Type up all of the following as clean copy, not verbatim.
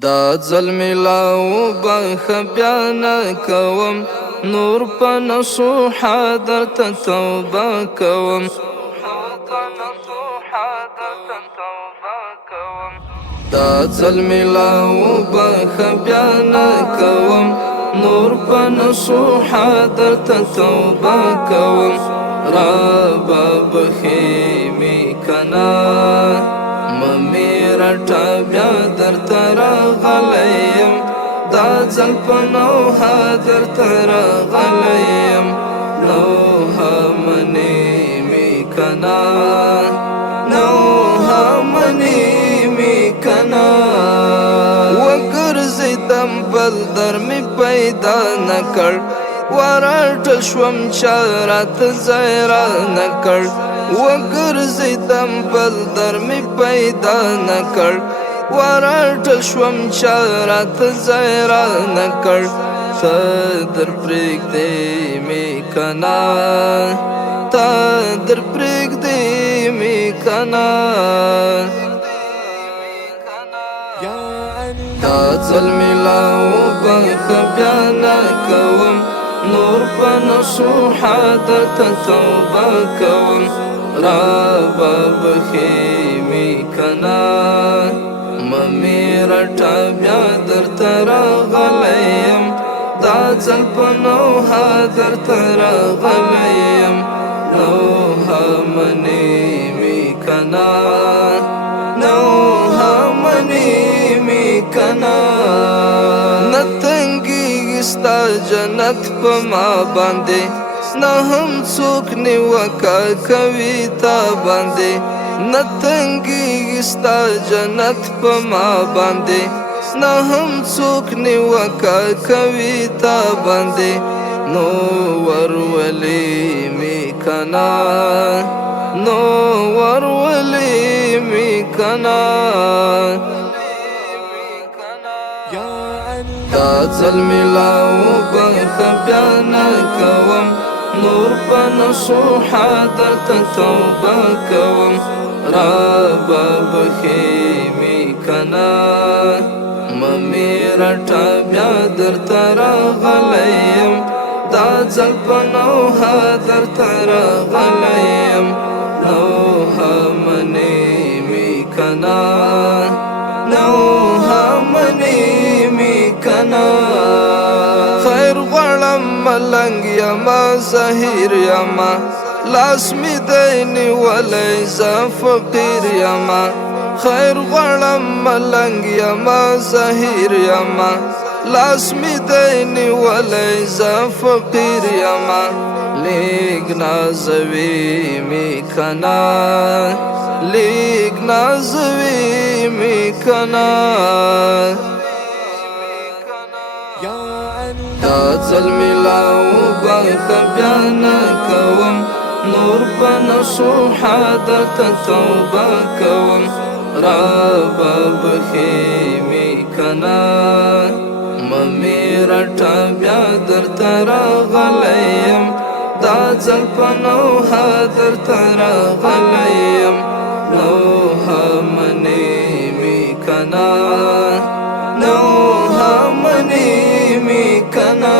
دا ظلم لاو بخ بیان کوم نور په نصوحا درته توبه کوم دا ظلم لاو بخ بیان کوم نور په نصوحا درته توبه کوم رب بخیمی کنا میرټا بیا درته راغلیم دا ځل په نوحه درته راغلیم نوحه منې می کنا نوحه منې می کنا وګرځېدم بل در می پیدا نه کړ ورټل شوم چا راته ځای رانه کړ وګرځېدم بل در می پیدا نه کړ ورټل شوم چا راته ځای رانه کړ ته در پرېږدې مې که نه ته در پرېږدې مې که نه دا ځل مې لا وبخه بیا نه کوم نور په نصوحه درته توبه کوم رب بخیمی کنا ممیرټا بیا درته راغلیم دا ځل په نوحه درته راغلیم نوحه منې می کنا نوحه منې می کنا نتنګیږي ستا جنت په ما باندې نه هم څوک نیوکه کوي تا باندې نه تنګیږي ستا جنت په ما باندې نه هم څوک نیوکه کوي تا باندې نو ورولې می کنا نو ورولې می کنا دا ځل مې لا وبخه بیا نه کوم نور په نصوحه درته توبه کوم رب بخیمی کنا ممیرټا بیا درته راغلیم دا ځل په نوحه درته راغلیم نوحه منې می کنا نوحه منې می کنا خیر غواړم ملنګ یما ظاهر یما لاس می دی نیولی زه فقیر یما خیر غواړم ملنګ یما ظاهر یما لاس می دی نیولی زه فقیر یما لیک نازوی می کنا لیک نازوی می کنا دا ځل مې لا وبخه بیا نه کوم نور په نصوحه درته توبه کوم رب بخیمی کنا ممیرټا بیا درته راغلیم دا ځل په نوحه درته راغلیم نوحه منې می کنا نوحه منې می کنا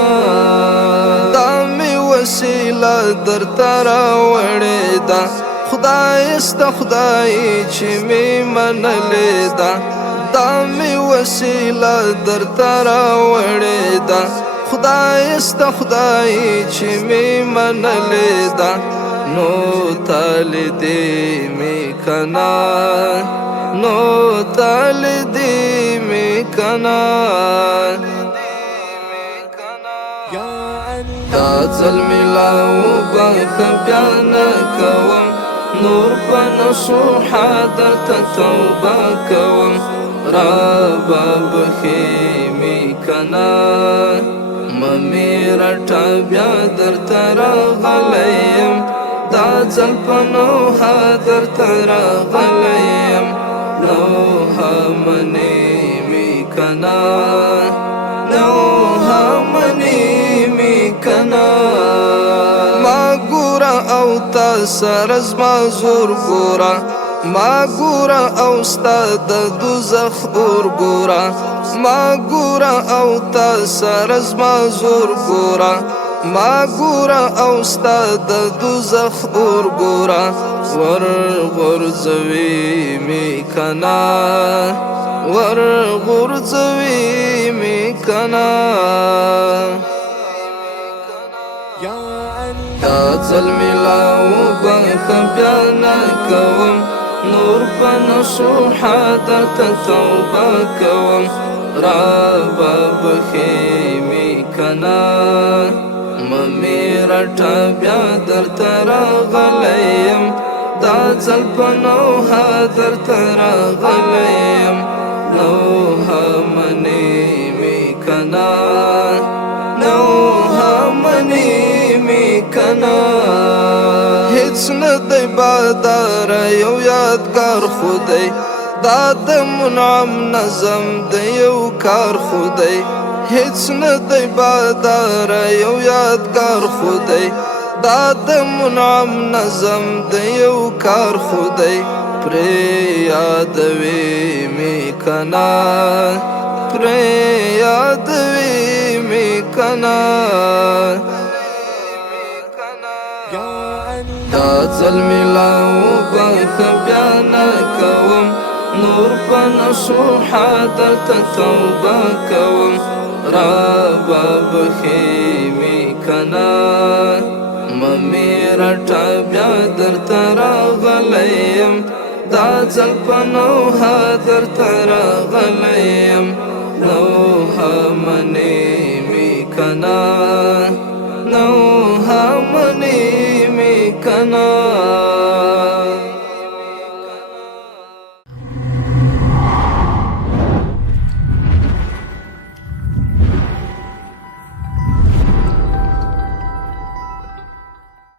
دا می وسیله درته راوړې ده خدای ستا خدای چې می منلې ده دا می وسیله درته راوړې ده خدای ستا خدای چې می منلې ده نو تالی دې می کنا نو تالی دې می کنا دا ځل مې لا وبخه بیا نه کوم نور په نصوحه درته توبه کوم رب بخیمی کنا ممیرټا بیا درته راغلیم دا ځل په نوحه درته راغلیم نوحه منې می کنا نوحه منې می کنا ما ګوره او تا سره زما زور ګوره ما ګوره او ستا د دوزخ اور ګوره ما ګورا او تا سره زما زور ګورا ما ګورا او ستا د دوزخ اور ګورا ور غورځوي می کنا ور غورځوي می کنا دا ځل ملاو بخ بیا نه کوم نور پنشو حادت توبه کوم رابا بخی می کنا ممی رټا بیا در تر غلیم دا ځل پنوها در تر غلیم نوها منی می کنا نوها منی می کنا هیڅ نه دی بادار یو یادګار خدای دا د منعم نظم د یو کار خدای هیڅ نه دی بادار یو یادګار خدای دا د منعم نظم د یو کار خدای پر یادوي می کنا پر یادوي می کنا دا ځل ملاو بخ بیا نه کوم نور پنشو حادت توبه کوم رابا بخی می کنا ممی رټا بیا در تر غلیم دا ځل پنوها در تر غلیم نوها منی می کنا نوها منی می کنا